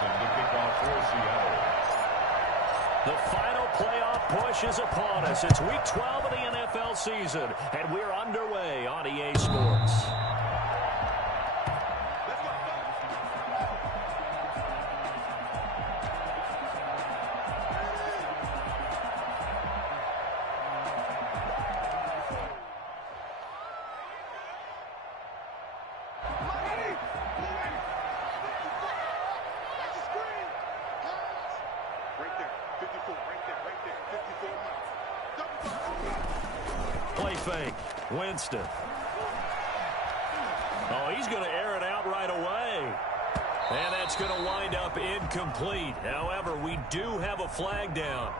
Johnson to kick off for Seattle. The final playoff push is upon us. It's Week 12 of the NFL season, and we're underway on EA Sports. Play fake. Winston. Oh, he's going to air it out right away. And that's going to wind up incomplete. However, we do have a flag down.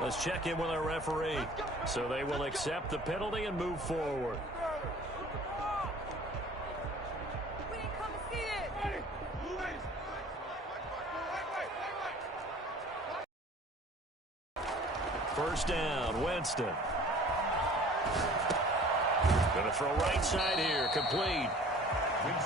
Let's check in with our referee. So they will accept the penalty and move forward. First down, Winston. Going to throw right side here, complete.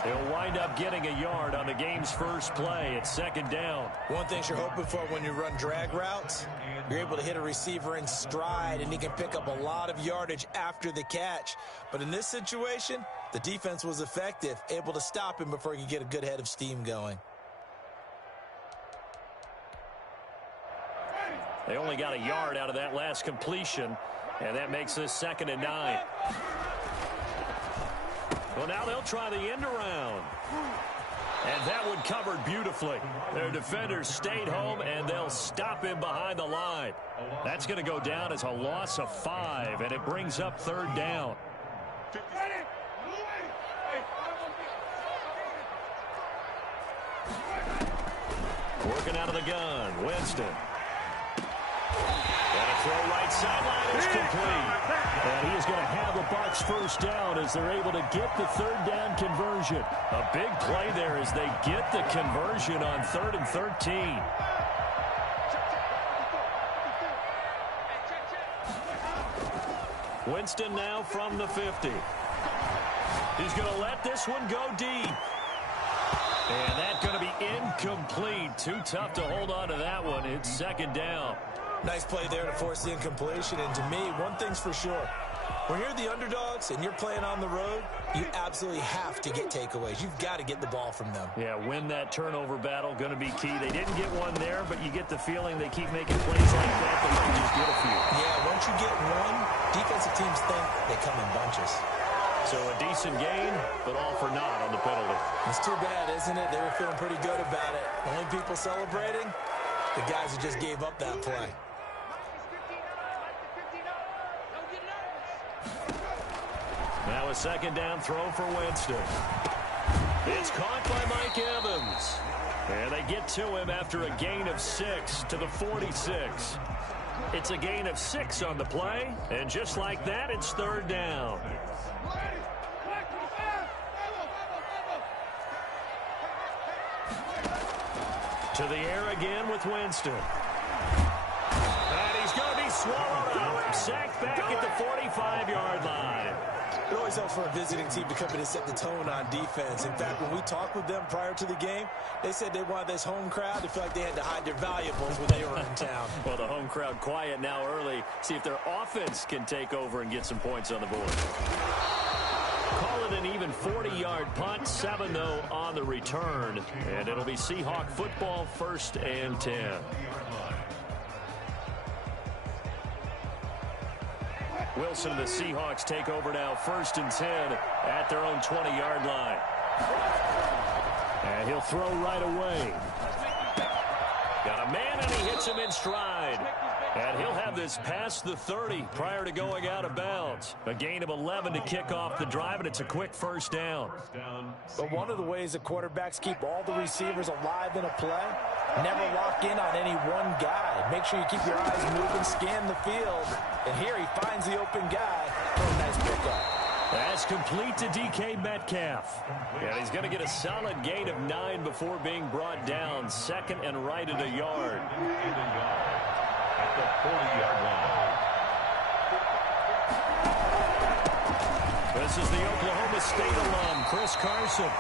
He'll wind up getting a yard on the game's first play. It's second down. One thing you're hoping for when you run drag routes, you're able to hit a receiver in stride, and he can pick up a lot of yardage after the catch. But in this situation, the defense was effective, able to stop him before he could get a good head of steam going. They only got a yard out of that last completion, and that makes this 2nd and 9. Well, now they'll try the end around. And that one covered beautifully. Their defenders stayed home, and they'll stop him behind the line. That's going to go down as a loss of 5, and it brings up 3rd down. Working out of the gun, Winston. And a throw right sideline is complete. And he is going to have the Bucs first down as they're able to get the 3rd down conversion. A big play there as they get the conversion on 3rd and 13. Winston now from the 50. He's going to let this one go deep. And that's going to be incomplete. Too tough to hold on to that one. It's 2nd down. Nice play there to force the incompletion. And to me, one thing's for sure. When you're the underdogs and you're playing on the road, you absolutely have to get takeaways. You've got to get the ball from them. Yeah, win that turnover battle, going to be key. They didn't get one there, but you get the feeling they keep making plays like that. They might just get a few. Yeah, once you get one, defensive teams think they come in bunches. So a decent gain, but all for naught on the penalty. It's too bad, isn't it? They were feeling pretty good about it. Only people celebrating, the guys who just gave up that play. Now a 2nd down throw for Winston. It's caught by Mike Evans. And they get to him after a gain of 6 to the 46. It's a gain of 6 on the play. And just like that, it's 3rd down. To the air again with Winston. And he's going to be swallowed up. Sacked back at the 45-yard line. It always helps for a visiting team to come in and set the tone on defense. In fact, when we talked with them prior to the game, they said they wanted this home crowd to feel like they had to hide their valuables when they were in town. Well, the home crowd quiet now early. See if their offense can take over and get some points on the board. Call it an even 40-yard punt. 7, though, on the return. And it'll be Seahawk football, 1st and 10. Wilson and the Seahawks take over now, 1st and 10 at their own 20-yard line. And he'll throw right away. Got a man, and he hits him in stride. And he'll have this past the 30 prior to going out of bounds. A gain of 11 to kick off the drive, and it's a quick 1st down. But one of the ways that quarterbacks keep all the receivers alive in a play, never lock in on any one guy. Make sure you keep your eyes moving, scan the field. And here he finds the open guy for a nice pickup. That's complete to DK Metcalf. And he's going to get a solid gain of 9 before being brought down. 2nd and right at a yard. At the 40-yard line. This is the Oklahoma State alum, Chris Carson.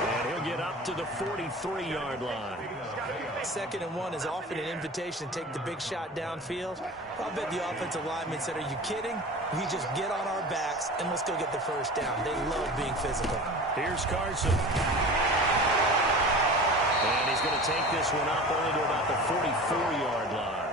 And he'll get up to the 43-yard line. 2nd and 1 is often an invitation to take the big shot downfield. I bet the offensive lineman said, are you kidding? We just get on our backs and let's go get the first down. They love being physical. Here's Carson. And he's going to take this one up only to about the 44-yard line.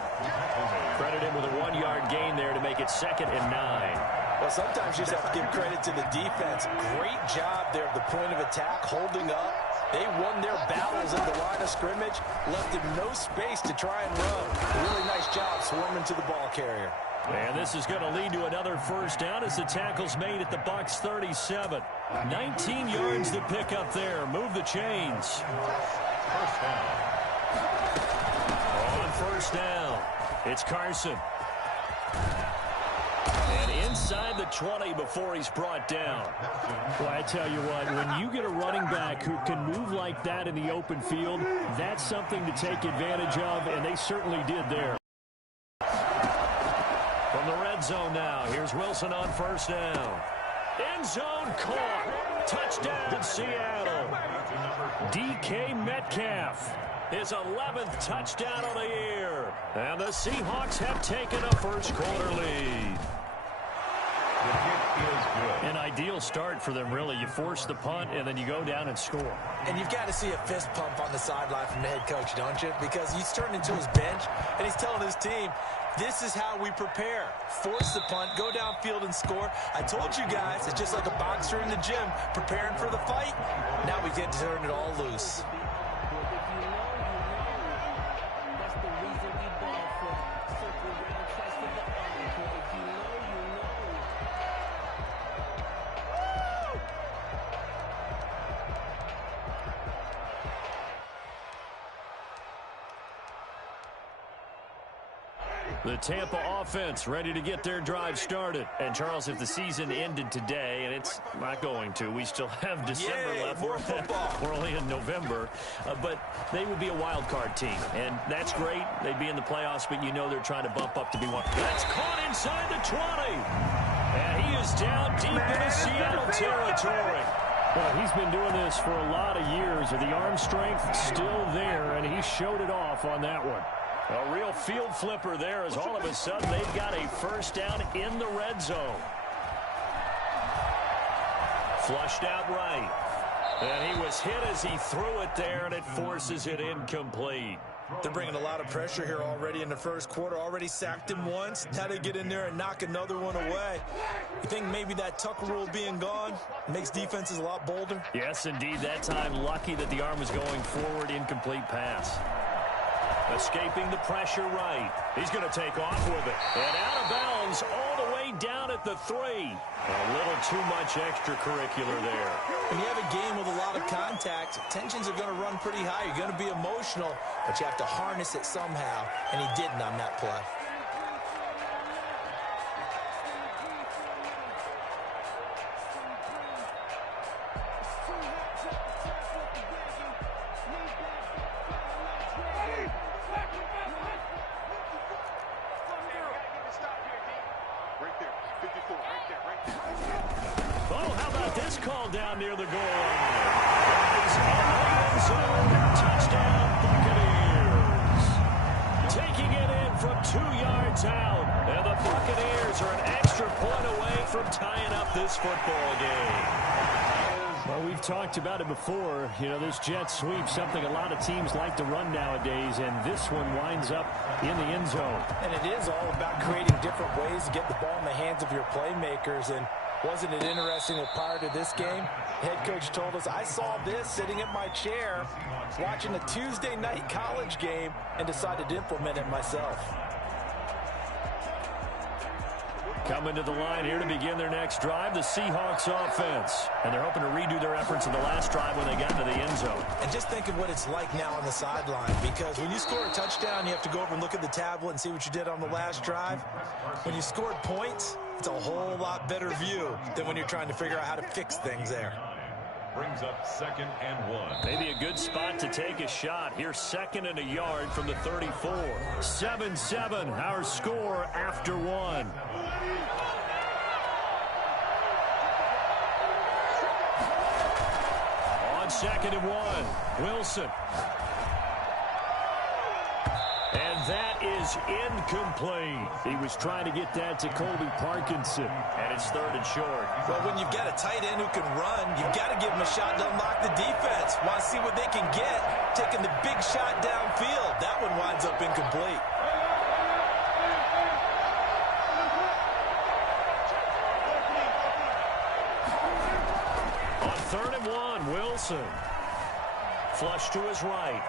Credit him with a 1-yard gain there to make it 2nd and 9. Well, sometimes you just have to give credit to the defense. Great job there at the point of attack, holding up. They won their battles at the line of scrimmage, left them no space to try and run. Really nice job swarming to the ball carrier. And this is going to lead to another first down as the tackle's made at the Bucs 37. 19 yards to pick up there. Move the chains. First down. On first down, it's Carson. And inside the 20 before he's brought down. Well, I tell you what, when you get a running back who can move like that in the open field, that's something to take advantage of, and they certainly did there. From the red zone now, here's Wilson on first down. End zone caught. Touchdown, Seattle. DK Metcalf. His 11th touchdown of the year. And the Seahawks have taken a first-quarter lead. The kick is good. An ideal start for them, really. You force the punt, and then you go down and score. And you've got to see a fist pump on the sideline from the head coach, don't you? Because he's turned into his bench, and he's telling his team, this is how we prepare. Force the punt, go downfield and score. I told you guys, it's just like a boxer in the gym preparing for the fight. Now we get to turn it all loose. The Tampa offense ready to get their drive started. And, Charles, if the season ended today, and it's not going to, we still have December Yay, left. more football. We're only in November. But they would be a wild card team, and that's great. They'd be in the playoffs, but you know they're trying to bump up to be one. That's caught inside the 20. And he is down deep into Seattle territory. Well, he's been doing this for a lot of years. The arm strength still there, and he showed it off on that one. A real field flipper there as all of a sudden they've got a first down in the red zone. Flushed out right. And he was hit as he threw it there, and it forces it incomplete. They're bringing a lot of pressure here already in the first quarter. Already sacked him once. Now they get in there and knock another one away. You think maybe that tuck rule being gone makes defenses a lot bolder? Yes, indeed. That time, lucky that the arm was going forward, incomplete pass. Escaping the pressure right. He's going to take off with it. And out of bounds all the way down at the 3. A little too much extracurricular there. When you have a game with a lot of contact, tensions are going to run pretty high. You're going to be emotional, but you have to harness it somehow, and he didn't on that play. Oh, how about this call down near the goal line? Guys in the end zone. Touchdown, Buccaneers. Taking it in from 2 yards out. And the Buccaneers are an extra point away from tying up this football game. Well, we've talked about it before. You know, this jet sweep, something a lot of teams like to run nowadays, and this one winds up in the end zone. And it is all about creating different ways to get the ball in the hands of your playmakers. And wasn't it interesting that prior to this game, head coach told us, I saw this sitting in my chair watching a Tuesday night college game and decided to implement it myself. Coming to the line here to begin their next drive, the Seahawks offense. And they're hoping to redo their efforts in the last drive when they got into the end zone. And just think of what it's like now on the sideline, because when you score a touchdown, you have to go over and look at the tablet and see what you did on the last drive. When you scored points, it's a whole lot better view than when you're trying to figure out how to fix things there. Brings up 2nd and 1. Maybe a good spot to take a shot. Here's 2nd and a yard from the 34. 7-7, our score after 1. 2nd and 1. Wilson. And that is incomplete. He was trying to get that to Colby Parkinson. And it's 3rd and short. Well, when you've got a tight end who can run, you've got to give him a shot to unlock the defense. Want to see what they can get, taking the big shot downfield. That one winds up incomplete. On 3rd and 1, Wilson. Flush to his right.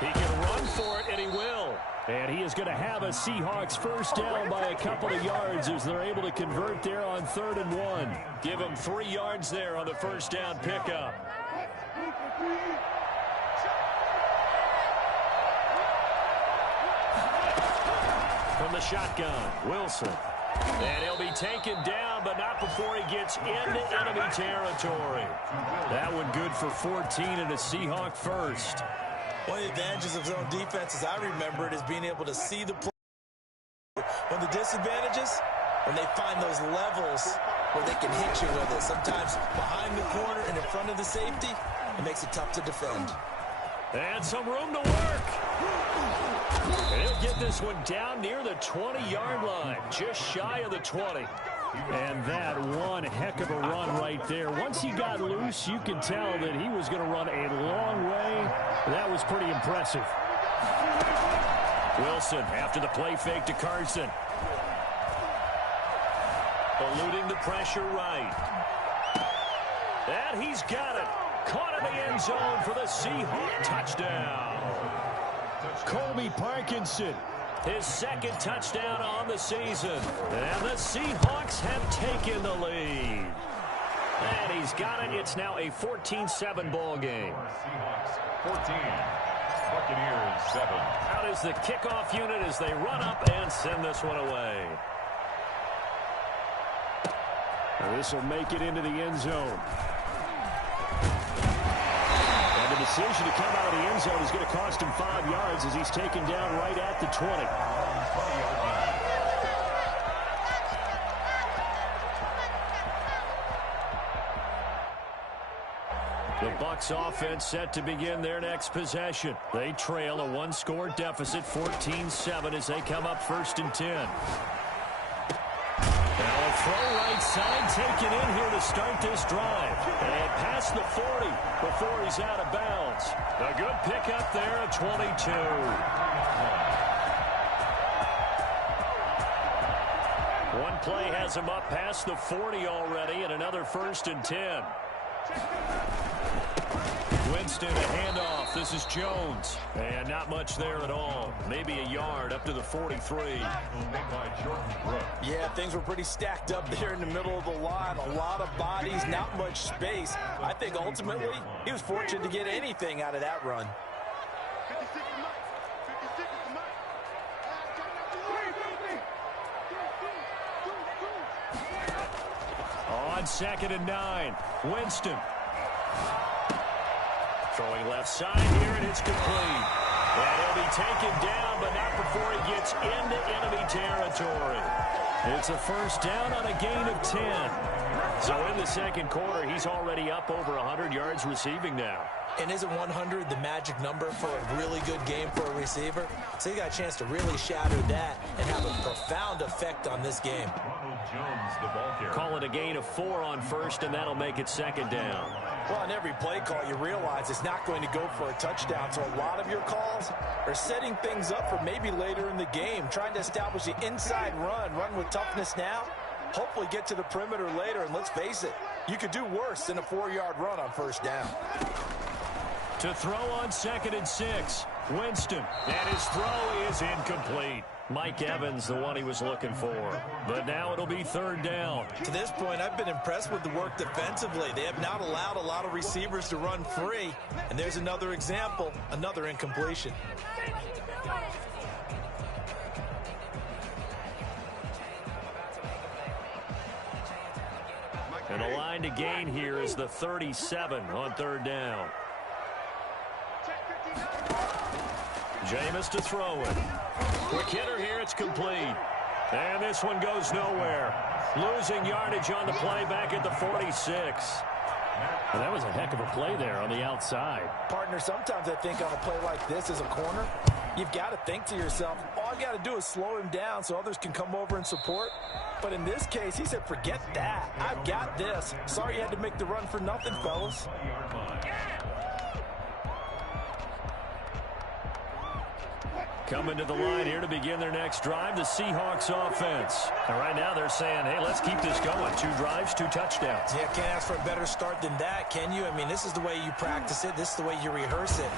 He can run for it, and he will. And he is going to have a Seahawks first down by a couple of yards as they're able to convert there on 3rd and 1. Give him 3 yards there on the first down pickup. From the shotgun, Wilson. And he'll be taken down, but not before he gets into enemy territory. That one good for 14 and a Seahawk first. One of the advantages of zone defense, as I remember it, is being able to see the play. One of the disadvantages, when they find those levels where they can hit you with it. Sometimes behind the corner and in front of the safety, it makes it tough to defend. And some room to work. And he'll get this one down near the 20-yard line, just shy of the 20. And that one heck of a run right there. Once he got loose, you can tell that he was going to run a long way. That was pretty impressive. Wilson after the play fake to Carson. Eluding the pressure right. And he's got it. Caught in the end zone for the Seahawks touchdown. Colby Parkinson. His 2nd touchdown on the season. And the Seahawks have taken the lead. And he's got it. It's now a 14-7 ball game. Seahawks 14, Buccaneers 7. Out is the kickoff unit as they run up and send this one away. This will make it into the end zone. And the decision to come out of the end zone is going to cost him 5 yards as he's taken down right at the 20. The Bucs offense set to begin their next possession. They trail a 1-score deficit, 14-7, as they come up 1st and 10. Now a throw right side taken in here to start this drive. And past the 40 before he's out of bounds. A good pickup there at 22. One play has him up past the 40 already, and another 1st and 10. Winston, a handoff. This is Jones. And not much there at all. Maybe a yard up to the 43. Yeah, things were pretty stacked up there in the middle of the line. A lot of bodies, not much space. I think ultimately he was fortunate to get anything out of that run. On 2nd and 9, Winston. Throwing left side here, and it's complete. And he'll be taken down, but not before he gets into enemy territory. It's a first down on a gain of 10. So in the 2nd quarter, he's already up over 100 yards receiving now. And isn't 100 the magic number for a really good game for a receiver? So he got a chance to really shatter that and have a profound effect on this game. Call it a gain of 4 on 1st, and that'll make it 2nd down. Well, on every play call, you realize it's not going to go for a touchdown. So a lot of your calls are setting things up for maybe later in the game, trying to establish the inside run with toughness now, hopefully get to the perimeter later. And let's face it, you could do worse than a 4-yard run on 1st down. To throw on 2nd and 6, Winston, and his throw is incomplete. Mike Evans, the one he was looking for. But now it'll be 3rd down. To this point, I've been impressed with the work defensively. They have not allowed a lot of receivers to run free. And there's another example, another incompletion. And the line to gain here is the 37 on 3rd down. Jameis to throw it. Quick hitter here, it's complete. And this one goes nowhere. Losing yardage on the play back at the 46. And that was a heck of a play there on the outside. Partner, sometimes I think on a play like this as a corner, you've got to think to yourself, all I got to do is slow him down so others can come over and support. But in this case, he said, forget that. I've got this. Sorry you had to make the run for nothing, fellas. Coming to the line here to begin their next drive, the Seahawks offense. And right now they're saying, hey, let's keep this going. 2 drives, 2 touchdowns. Yeah, can't ask for a better start than that, can you? I mean, this is the way you practice it. This is the way you rehearse it.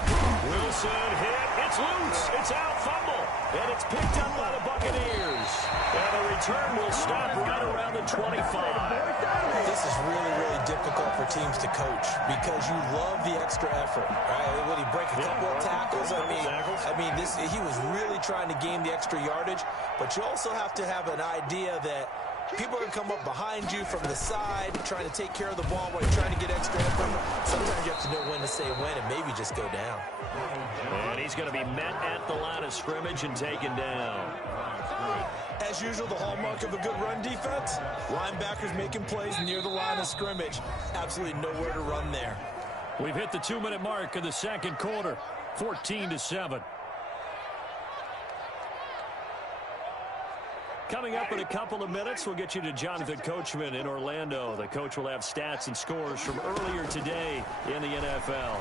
Wilson hit. It's loose. It's out. Fumble. And it's picked up by the Buccaneers. And the return will stop right around the 25. This is really, really difficult for teams to coach because you love the extra effort, right? Would he break a couple of tackles? I mean, he was really trying to gain the extra yardage, but you also have to have an idea that people are going to come up behind you from the side trying to take care of the ball while you're trying to get extra effort. Sometimes you have to know when to say when and maybe just go down. And he's going to be met at the line of scrimmage and taken down. As usual, the hallmark of a good run defense, linebackers making plays near the line of scrimmage. Absolutely nowhere to run there. We've hit the 2-minute mark of the second quarter, 14-7. Coming up in a couple of minutes, we'll get you to Jonathan Coachman in Orlando. The coach will have stats and scores from earlier today in the NFL.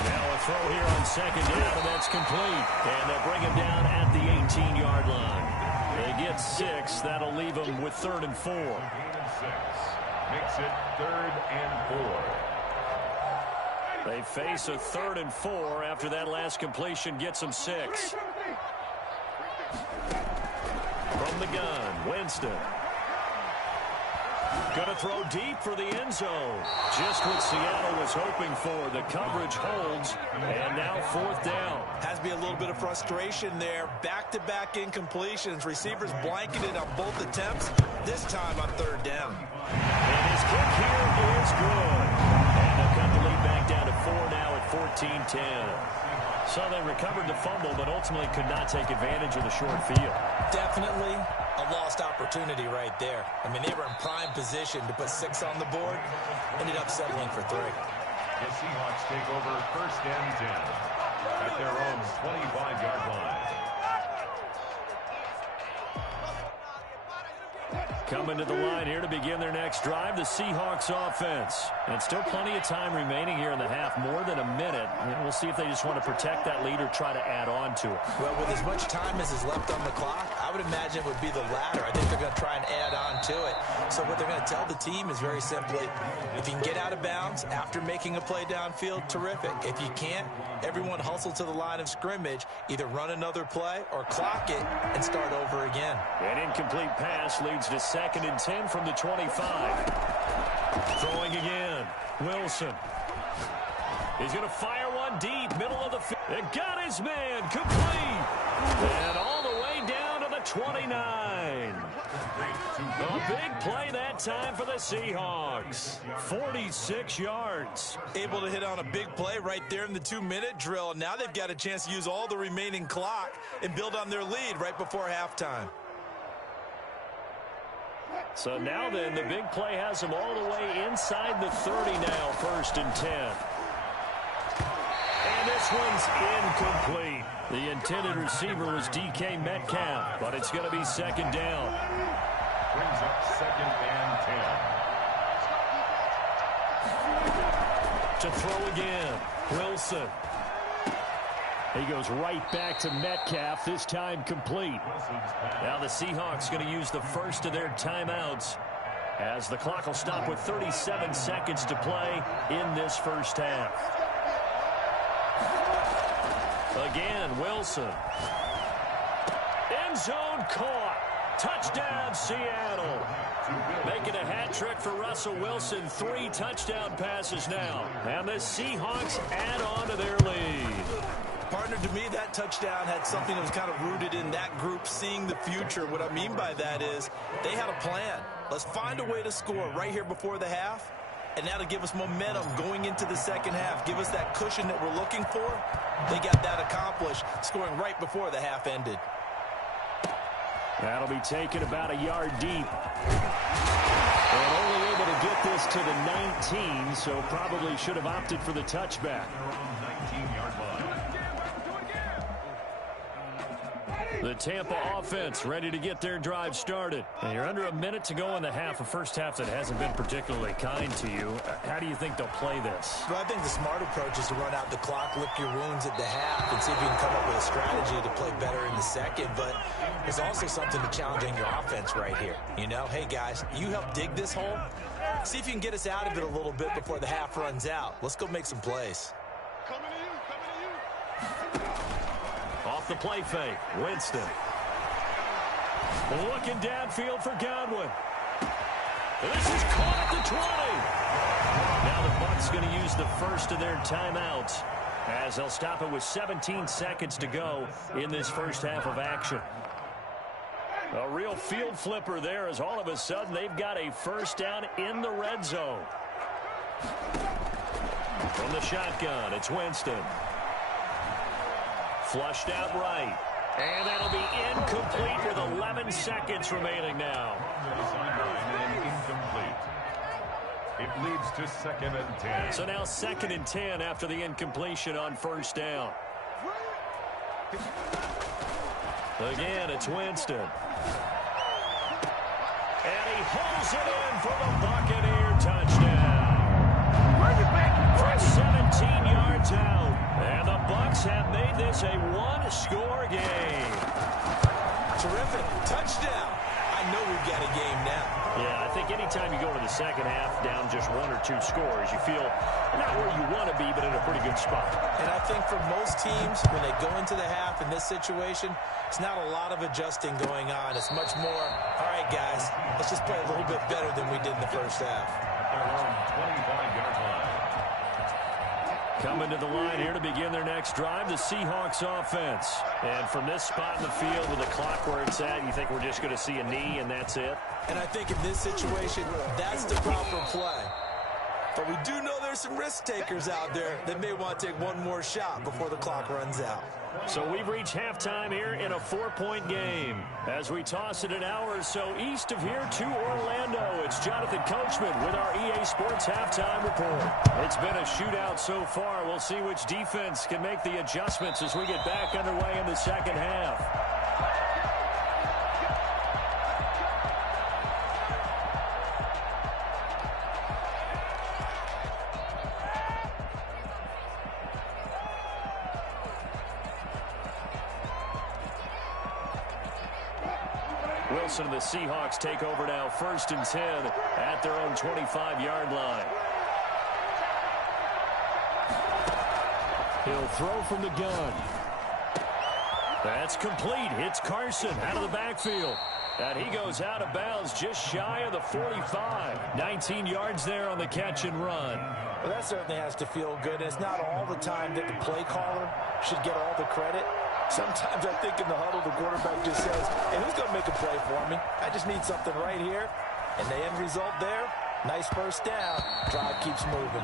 Now a throw here on second down, and that's complete. And they'll bring him down at the 18-yard line. They get 6. That'll leave them with 3rd and 4. Makes it 3rd and 4. They face a 3rd and 4 after that last completion gets them 6. From the gun, Winston. Gonna throw deep for the end zone. Just what Seattle was hoping for. The coverage holds, and now 4th down. Has to be a little bit of frustration there. Back-to-back incompletions. Receivers blanketed on both attempts. This time on 3rd down. And his kick here is good. And they'll cut the lead back down to 4 now at 14-10. So they recovered the fumble, but ultimately could not take advantage of the short field. Definitely a lost opportunity right there. I mean, they were in prime position to put 6 on the board. Ended up settling for 3. The Seahawks take over 1st and 10 at their own 25-yard line. Coming to the line here to begin their next drive, the Seahawks offense. And still plenty of time remaining here in the half, more than a minute. And we'll see if they just want to protect that lead or try to add on to it. Well, with as much time as is left on the clock, I would imagine it would be the latter. I think they're going to try and add on to it. So what they're going to tell the team is very simply, if you can get out of bounds after making a play downfield, terrific. If you can't, everyone hustle to the line of scrimmage, either run another play or clock it and start over again. An incomplete pass leads to 2nd and 10 from the 25. Throwing again. Wilson. He's going to fire one deep, middle of the field. It got his man, complete. And all the way down to the 29. A big play that time for the Seahawks. 46 yards. Able to hit on a big play right there in the 2-minute drill. Now they've got a chance to use all the remaining clock and build on their lead right before halftime. So now then, the big play has them all the way inside the 30 now, 1st and 10. And this one's incomplete. The intended receiver was DK Metcalf, but it's going to be 2nd down. Brings up 2nd and 10. To throw again, Wilson. He goes right back to Metcalf, this time complete. Now the Seahawks going to use the first of their timeouts as the clock will stop with 37 seconds to play in this first half. Again, Wilson. End zone caught. Touchdown, Seattle. Making a hat trick for Russell Wilson. 3 touchdown passes now. And the Seahawks add on to their lead. Partner, to me, that touchdown had something that was kind of rooted in that group seeing the future. What I mean by that is they had a plan. Let's find a way to score right here before the half, and that'll give us momentum going into the second half. Give us that cushion that we're looking for. They got that accomplished, scoring right before the half ended. That'll be taken about a yard deep. And only able to get this to the 19, so probably should have opted for the touchback. 19-yard line. The Tampa offense ready to get their drive started. And you're under a minute to go in the half, a first half that hasn't been particularly kind to you. How do you think they'll play this? Well, I think the smart approach is to run out the clock, lick your wounds at the half, and see if you can come up with a strategy to play better in the second. But there's also something to challenging your offense right here. You know, hey, guys, you help dig this hole. See if you can get us out of it a little bit before the half runs out. Let's go make some plays. Coming to you, coming to you. Off the play fake, Winston. Looking downfield for Godwin. This is caught at the 20. Now the Bucs going to use the first of their timeouts as they'll stop it with 17 seconds to go in this first half of action. A real field flipper there as all of a sudden they've got a first down in the red zone. From the shotgun, it's Winston. Flushed out right. And that'll be incomplete with 11 seconds remaining now. Incomplete. It leads to 2nd and 10. So now 2nd and 10 after the incompletion on first down. Again, it's Winston. And he holds it in for the Buccaneer touchdown. From 17 yards out. And the Bucs have made this a one-score game. Terrific. Touchdown. I know we've got a game now. Yeah, I think anytime you go to the second half down just 1 or 2 scores, you feel not where you want to be, but in a pretty good spot. And I think for most teams, when they go into the half in this situation, it's not a lot of adjusting going on. It's much more, all right, guys, let's just play a little bit better than we did in the first half. Their own 25-yard line. Coming to the line here to begin their next drive, the Seahawks offense. And from this spot in the field with the clock where it's at, you think we're just going to see a knee and that's it? And I think in this situation, that's the proper play. But we do know there's some risk takers out there that may want to take one more shot before the clock runs out. So we've reached halftime here in a 4-point game. As we toss it an hour or so east of here to Orlando, it's Jonathan Coachman with our EA Sports Halftime Report. It's been a shootout so far. We'll see which defense can make the adjustments as we get back underway in the second half. Wilson and the Seahawks take over now, 1st and 10 at their own 25-yard line. He'll throw from the gun. That's complete. It's Carson out of the backfield. And he goes out of bounds just shy of the 45. 19 yards there on the catch and run. Well, that certainly has to feel good. It's not all the time that the play caller should get all the credit. Sometimes I think in the huddle, the quarterback just says, hey, who's going to make a play for me? I just need something right here. And the end result there, nice first down. Drive keeps moving.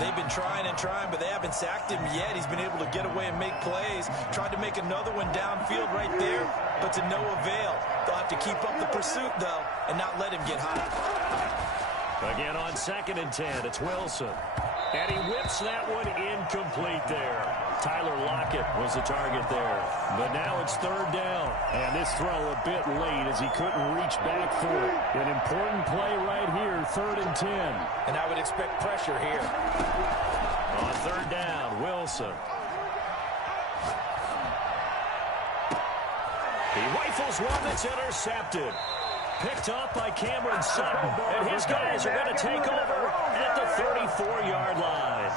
They've been trying and trying, but they haven't sacked him yet. He's been able to get away and make plays. Tried to make another one downfield right there, but to no avail. They'll have to keep up the pursuit, though, and not let him get hot. Again on 2nd and 10, it's Wilson. And he whips that one incomplete there. Tyler Lockett was the target there. But now it's 3rd down. And this throw a bit late as he couldn't reach back for it. An important play right here, 3rd and 10. And I would expect pressure here. On 3rd down, Wilson. He rifles one that's intercepted. Picked off by Cameron Sutton. And his guys are going to take over at the 34-yard line.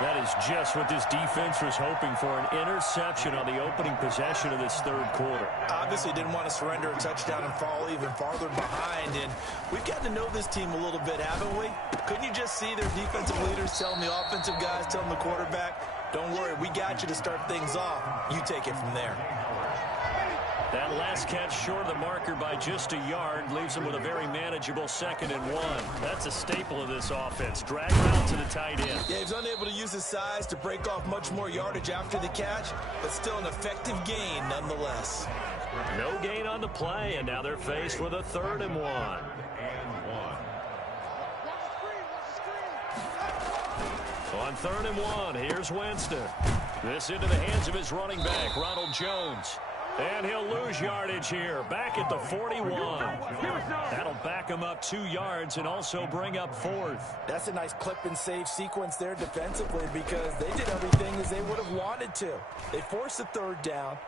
That is just what this defense was hoping for, an interception on the opening possession of this 3rd quarter. Obviously didn't want to surrender a touchdown and fall even farther behind. And we've gotten to know this team a little bit, haven't we? Couldn't you just see their defensive leaders telling the offensive guys, telling the quarterback, don't worry, we got you to start things off. You take it from there. That last catch short of the marker by just a yard leaves them with a very manageable 2nd and 1. That's a staple of this offense. Drag route to the tight end. Yeah, he's unable to use his size to break off much more yardage after the catch, but still an effective gain nonetheless. No gain on the play, and now they're faced with a 3rd and 1. On 3rd and 1, here's Winston. This into the hands of his running back, Ronald Jones. And he'll lose yardage here, back at the 41. That'll back him up 2 yards and also bring up 4th. That's a nice clip and save sequence there defensively because they did everything as they would have wanted to. They forced the 3rd down,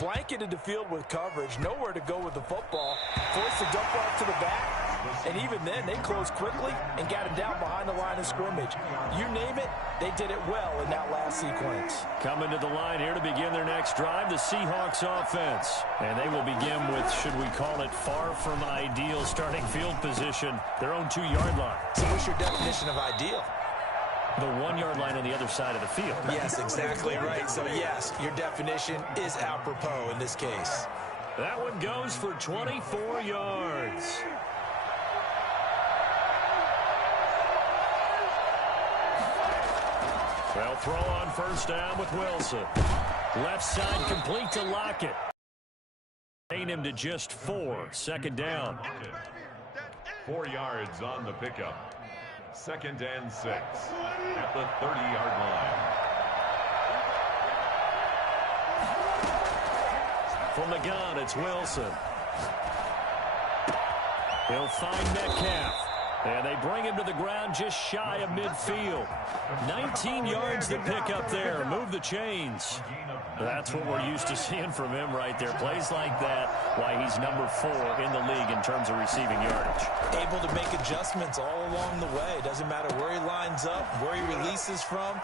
blanketed the field with coverage, nowhere to go with the football, forced the dump off to the back, and even then they closed quickly and got him down behind the line of scrimmage. You name it, they did it well in that last sequence. Coming to the line here to begin their next drive, the Seahawks offense. And they will begin with, should we call it, far from ideal starting field position, their own 2-yard line. So what's your definition of ideal? The 1-yard line on the other side of the field. Yes, exactly right. So, yes, your definition is apropos in this case. That one goes for 24 yards. They'll throw on 1st down with Wilson. Left side complete to Lockett. Gain him to just 4. 2nd down. 4 yards on the pickup. 2nd and 6 at the 30-yard line. From the gun, it's Wilson. He'll find Metcalf. And they bring him to the ground just shy of midfield. 19 yards to pick up there. Move the chains. That's what we're used to seeing from him right there. Plays like that, why he's number 4 in the league in terms of receiving yardage. Able to make adjustments all along the way. Doesn't matter where he lines up, where he releases from.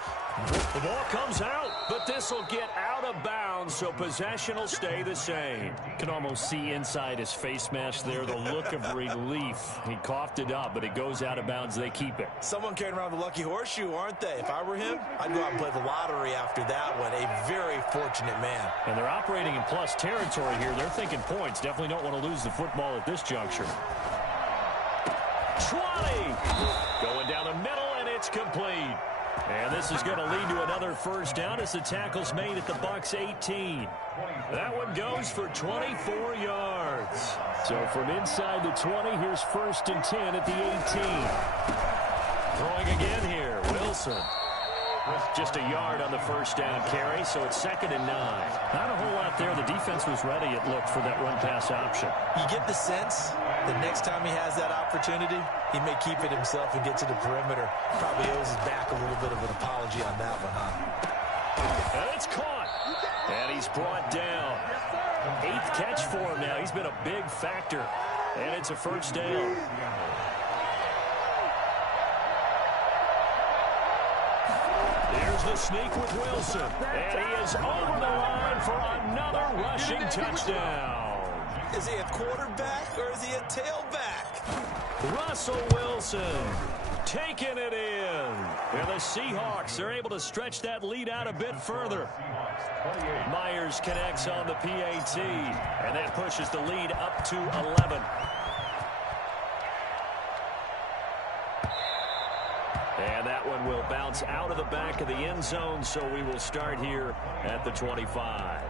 The ball comes out, but this will get out of bounds, so possession will stay the same. You can almost see inside his face mask there the look of relief. He coughed it up, but it goes out of bounds. They keep it. Someone carrying around the lucky horseshoe, aren't they? If I were him, I'd go out and play the lottery after that one. A very fortunate man. And they're operating in plus territory here. They're thinking points. Definitely don't want to lose the football at this juncture. 20! Going down the middle, and it's complete. And this is going to lead to another 1st down as the tackle's made at the Bucs 18. That one goes for 24 yards. So from inside the 20, here's 1st and 10 at the 18. Throwing again here, Wilson. Just a yard on the 1st down carry, so it's 2nd and 9. Not a whole lot there. The defense was ready, it looked, for that run-pass option. You get the sense that next time he has that opportunity, he may keep it himself and get to the perimeter. Probably owes his back a little bit of an apology on that one, huh? And it's caught. And he's brought down. 8th catch for him now. He's been a big factor. And it's a 1st down. Here's the sneak with Wilson. And he is over the line for another rushing touchdown. Is he a quarterback or is he a tailback? Russell Wilson taking it in. And the Seahawks are able to stretch that lead out a bit further. Myers connects on the PAT. And that pushes the lead up to 11. And that one will bounce out of the back of the end zone, so we will start here at the 25.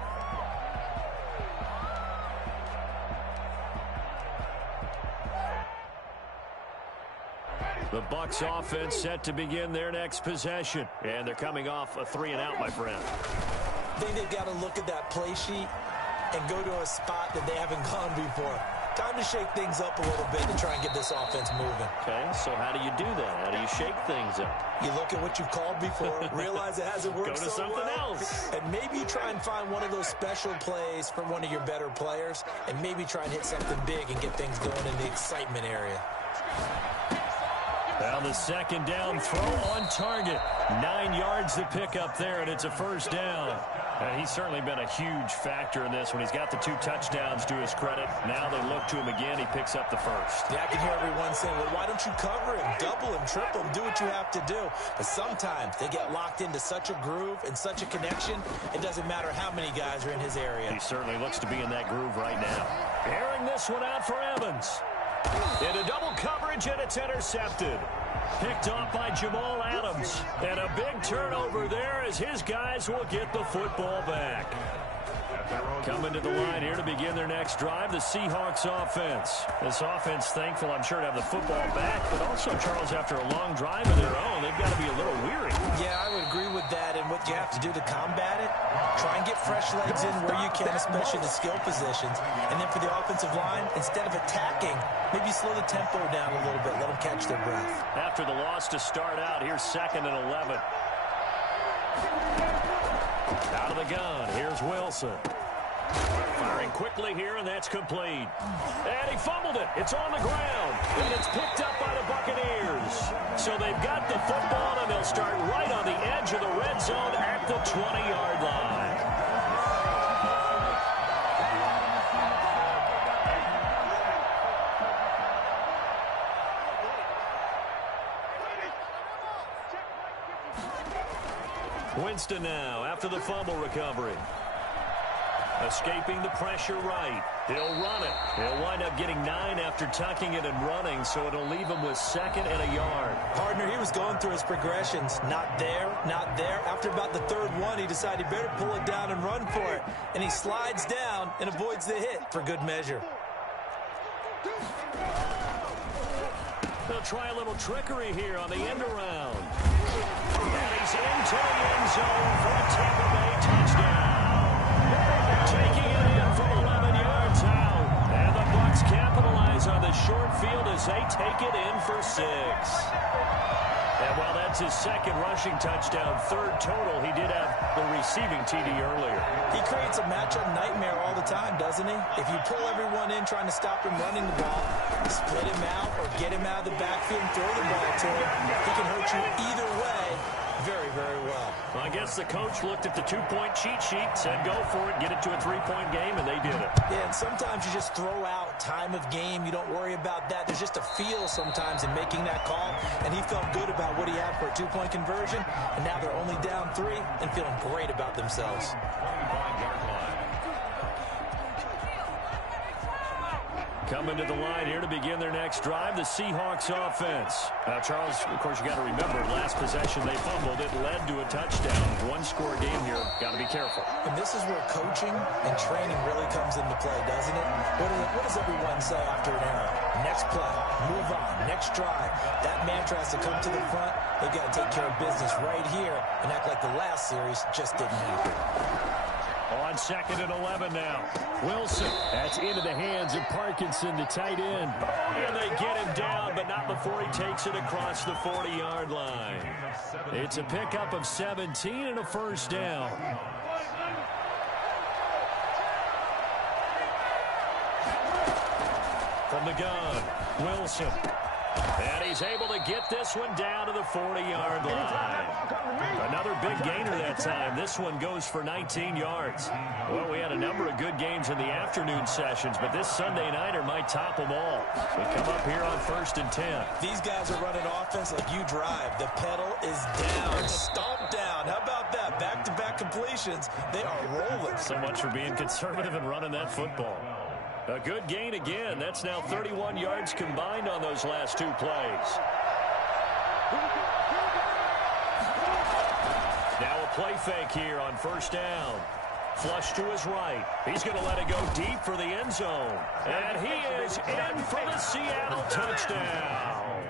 The Bucs offense set to begin their next possession. And they're coming off a 3-and-out, my friend. I think they've got to look at that play sheet and go to a spot that they haven't gone before. Time to shake things up a little bit to try and get this offense moving. Okay, so how do you do that? How do you shake things up? You look at what you've called before, realize it hasn't worked Go to so something well, else. and maybe try and find one of those special plays from one of your better players, and maybe try and hit something big and get things going in the excitement area. Now the 2nd down throw on target. 9 yards to pick up there, and it's a 1st down. He's certainly been a huge factor in this when he's got the 2 touchdowns to his credit. Now they look to him again. He picks up the 1st. Yeah, I can hear everyone saying, well, why don't you cover him, double him, triple him, do what you have to do. But sometimes they get locked into such a groove and such a connection, it doesn't matter how many guys are in his area. He certainly looks to be in that groove right now. Airing this one out for Evans. Into double coverage, and it's intercepted. Picked off by Jamal Adams. And a big turnover there as his guys will get the football back. Coming to the line here to begin their next drive, the Seahawks offense. This offense thankful, I'm sure, to have the football back, but also, Charles, after a long drive of their own, they've got to be a little weary. what you have to do to combat it. Try and get fresh legs in where you can, especially the skill positions. And then for the offensive line, instead of attacking, maybe slow the tempo down a little bit. Let them catch their breath. After the loss to start out, here's 2nd and 11. Out of the gun, here's Wilson. Firing quickly here, and that's complete. And he fumbled it. It's on the ground, and it's picked up by the Buccaneers. So they've got the football, and they'll start right on the edge of the red zone at the 20-yard line. Winston now after the fumble recovery. Escaping the pressure right. He'll run it. He'll wind up getting 9 after tucking it and running, so it'll leave him with 2nd and a yard. Partner, he was going through his progressions. Not there, not there. After about the 3rd one, he decided he better pull it down and run for it. And he slides down and avoids the hit for good measure. They'll try a little trickery here on the end around. And he's into the end zone for a Tampa Bay touchdown. Taking it in from 11 yards out. And the Bucs capitalize on the short field as they take it in for 6. And while that's his 2nd rushing touchdown, 3rd total, he did have the receiving TD earlier. He creates a matchup nightmare all the time, doesn't he? If you pull everyone in trying to stop him running the ball, split him out or get him out of the backfield and throw the ball to him, he can hurt you either way very, very well. Well, I guess the coach looked at the 2-point cheat sheet, said go for it, get it to a 3-point game, and they did it. Yeah, and sometimes you just throw out time of game. You don't worry about that. There's just a feel sometimes in making that call, and he felt good about what he had for a 2-point conversion, and now they're only down 3 and feeling great about themselves. Coming to the line here to begin their next drive, the Seahawks offense. Now, Charles, of course, you got to remember, last possession they fumbled. It led to a touchdown. 1-score game here. Got to be careful. And this is where coaching and training really comes into play, doesn't it? What does everyone say after an error? Next play, move on, next drive. That mantra has to come to the front. They've got to take care of business right here and act like the last series just didn't happen. On 2nd and 11 now. Wilson. That's into the hands of Parkinson, the tight end. And they get him down, but not before he takes it across the 40-yard line. It's a pickup of 17 and a 1st down. From the gun, Wilson. And he's able to get this one down to the 40-yard line. Another big gainer that time. This one goes for 19 yards. Well, we had a number of good games in the afternoon sessions, but this Sunday nighter might top them all. We come up here on 1st and 10. These guys are running offense like you drive. The pedal is down, stomped down. How about that? Back-to-back completions. They are rolling. So much for being conservative and running that football. A good gain again. That's now 31 yards combined on those last 2 plays. Now a play fake here on 1st down. Flush to his right. He's going to let it go deep for the end zone. And he is in for the Seattle touchdown.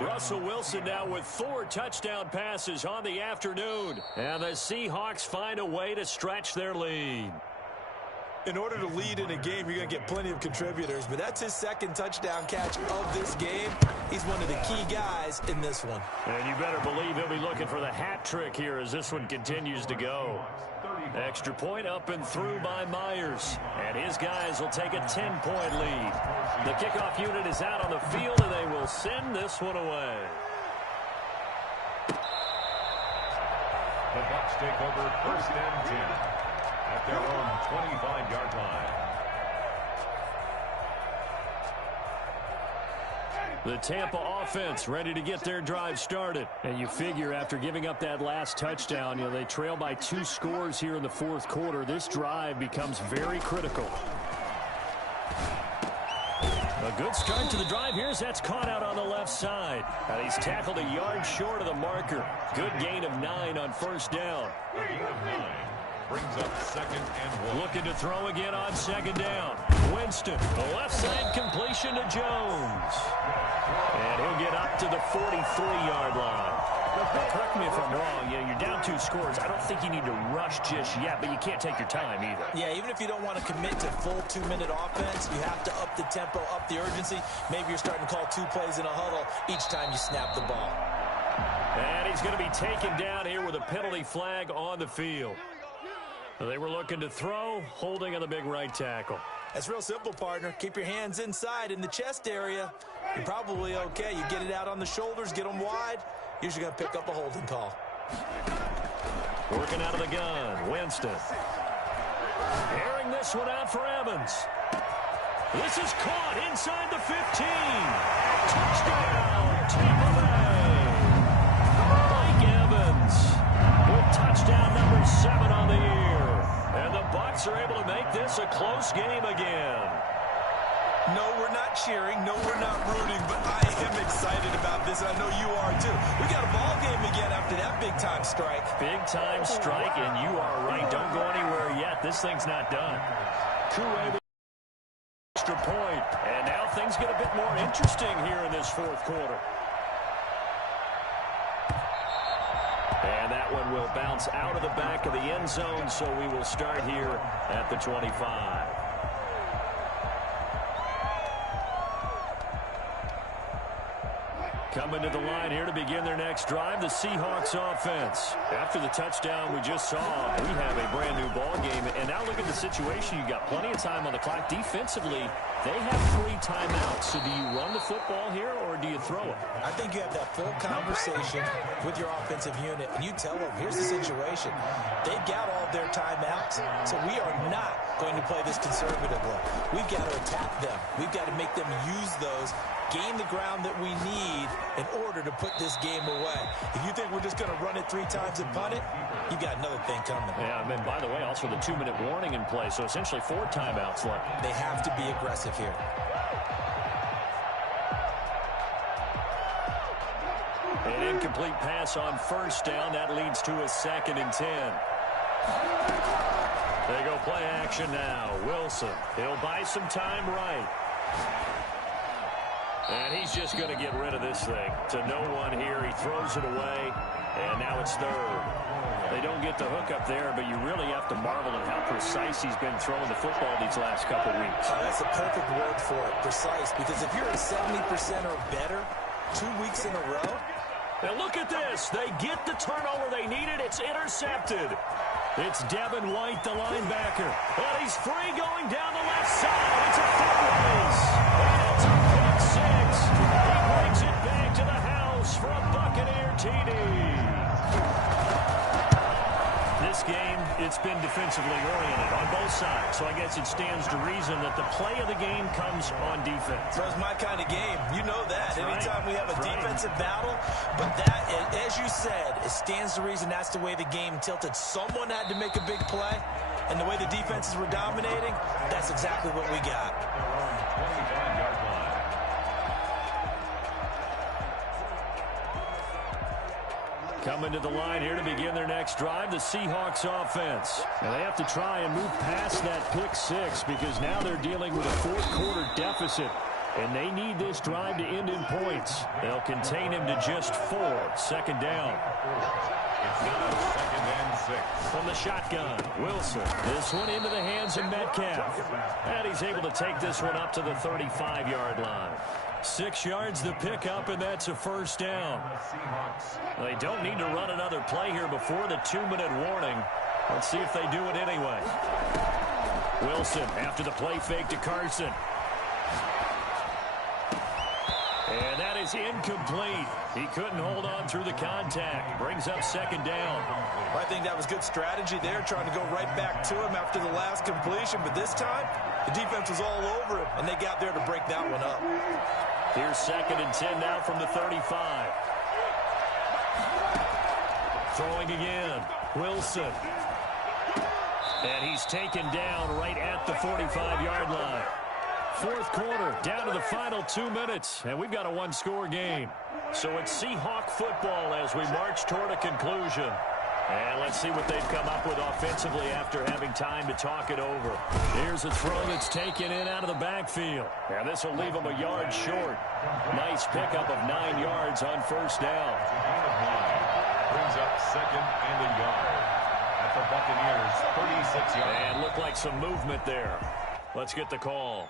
Russell Wilson now with 4 touchdown passes on the afternoon. And the Seahawks find a way to stretch their lead. In order to lead in a game, you're going to get plenty of contributors, but that's his 2nd touchdown catch of this game. He's one of the key guys in this one. And you better believe he'll be looking for the hat trick here as this one continues to go. Extra point up and through by Myers. And his guys will take a 10-point lead. The kickoff unit is out on the field, and they will send this one away. The Bucs take over 1st and 10. At their own 25-yard line. The Tampa offense ready to get their drive started. And you figure after giving up that last touchdown, they trail by 2 scores here in the 4th quarter. This drive becomes very critical. A good start to the drive here as that's caught out on the left side. And he's tackled a yard short of the marker. Good gain of 9 on 1st down. A gain of 9. Brings up 2nd and 1. Looking to throw again on 2nd down. Winston, the left side completion to Jones. And he'll get up to the 43-yard line. correct me if I'm wrong, you're down 2 scores. I don't think you need to rush just yet, but you can't take your time either. Yeah, even if you don't want to commit to full 2-minute offense, you have to up the tempo, up the urgency. Maybe you're starting to call 2 plays in a huddle each time you snap the ball. And he's going to be taken down here with a penalty flag on the field. They were looking to throw, holding on the big right tackle. That's real simple, partner. Keep your hands inside in the chest area. You're probably okay. You get it out on the shoulders, get them wide. Usually going to pick up a holding call. Working out of the gun, Winston. Airing this one out for Evans. This is caught inside the 15. Touchdown, Tampa Bay. Mike Evans with touchdown number 7 on the year. And the Bucs are able to make this a close game again. No, we're not cheering. No, we're not rooting. But I am excited about this. I know you are, too. We got a ball game again after that big-time strike. Big-time strike, and you are right. Don't go anywhere yet. This thing's not done. Koué with extra point. And now things get a bit more interesting here in this 4th quarter. And that one will bounce out of the back of the end zone, so we will start here at the 25. Coming to the line here to begin their next drive, the Seahawks offense. After the touchdown we just saw, we have a brand new ball game. And now look at the situation. You got plenty of time on the clock. Defensively, they have 3 timeouts. So do you run the football here or do you throw it? I think you have that full conversation with your offensive unit, and you tell them, here's the situation. They've got all their timeouts, so we are not going to play this conservatively. We've got to attack them. We've got to make them use those, gain the ground that we need in order to put this game away. If you think we're just going to run it 3 times and punt it, you've got another thing coming. Yeah, and by the way, also the 2-minute warning in play, so essentially 4 timeouts left. They have to be aggressive here. An incomplete pass on 1st down. That leads to a 2nd and 10. They go play action now. Wilson, he'll buy some time right. And he's just going to get rid of this thing. To no one here. He throws it away, and now it's 3rd. They don't get the hook up there, but you really have to marvel at how precise he's been throwing the football these last couple weeks. Oh, that's a perfect word for it, precise, because if you're at 70% or better 2 weeks in a row. And look at this. They get the turnover they needed. It's intercepted. It's Devin White, the linebacker. And he's free going down the left side. It's a foot race. And it's a pick 6. He brings it back to the house for a Buccaneer TD. This game, it's been defensively oriented on both sides. So I guess it stands to reason that the play of the game comes on defense. So it's my kind of game. You know that. That's anytime right. we have a defensive battle. But that, as you said, it stands to reason that's the way the game tilted. Someone had to make a big play. And the way the defenses were dominating, that's exactly what we got. 25-yard line. Coming to the line here to begin their next drive, the Seahawks offense. And they have to try and move past that pick 6 because now they're dealing with a 4th quarter deficit. And they need this drive to end in points. They'll contain him to just 4. 2nd down. It's now 2nd and 6. From the shotgun, Wilson. This one into the hands of Metcalf. And he's able to take this one up to the 35-yard line. 6 yards to pick up, and that's a 1st down. They don't need to run another play here before the 2-minute warning. Let's see if they do it anyway. Wilson after the play fake to Carson. And that is incomplete. He couldn't hold on through the contact. Brings up 2nd down. I think that was good strategy there, trying to go right back to him after the last completion. But this time, the defense was all over him, and they got there to break that one up. Here's 2nd and 10 now from the 35. Throwing again. Wilson. And he's taken down right at the 45-yard line. 4th quarter, down to the final 2 minutes, and we've got a 1-score game. So it's Seahawk football as we march toward a conclusion. And let's see what they've come up with offensively after having time to talk it over. Here's a throw that's taken in out of the backfield. And this will leave them a yard short. Nice pickup of 9 yards on 1st down. second and a yard. At the Buccaneers, 36 yards. And looked like some movement there. Let's get the call.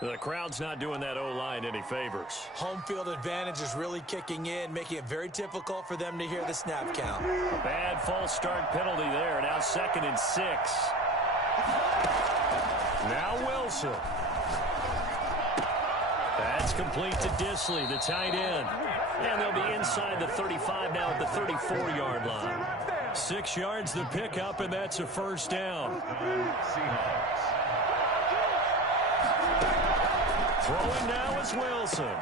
The crowd's not doing that O-line any favors. Home field advantage is really kicking in, making it very difficult for them to hear the snap count. Bad false start penalty there. Now 2nd and 6. Now Wilson. That's complete to Disley, the tight end. And they'll be inside the 35 now at the 34-yard line. 6 yards the pickup, and that's a first down. Seahawks. Throwing now is Wilson.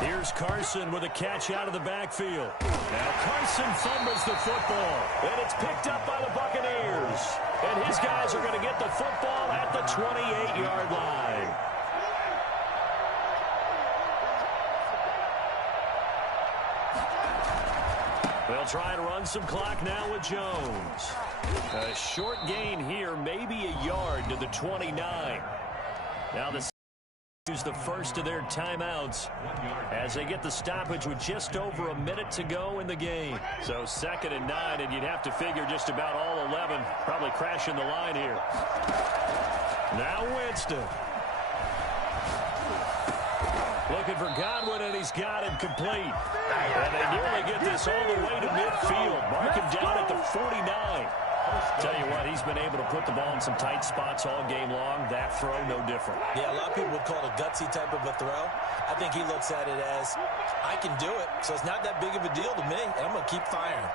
Here's Carson with a catch out of the backfield. Now Carson fumbles the football, and it's picked up by the Buccaneers. And his guys are going to get the football at the 28-yard line. They'll try and run some clock now with Jones. A short gain here, maybe a yard to the 29. Now the use the first of their timeouts as they get the stoppage with just over a minute to go in the game. So 2nd and 9, and you'd have to figure just about all 11 probably crashing the line here. Now Winston. Looking for Godwin, and he's got him complete. And they nearly get this all the way to midfield. Mark him down at the 49. Tell you what, he's been able to put the ball in some tight spots all game long. That throw, no different. Yeah, a lot of people would call it a gutsy type of a throw. I think he looks at it as, I can do it, so it's not that big of a deal to me, and I'm going to keep firing.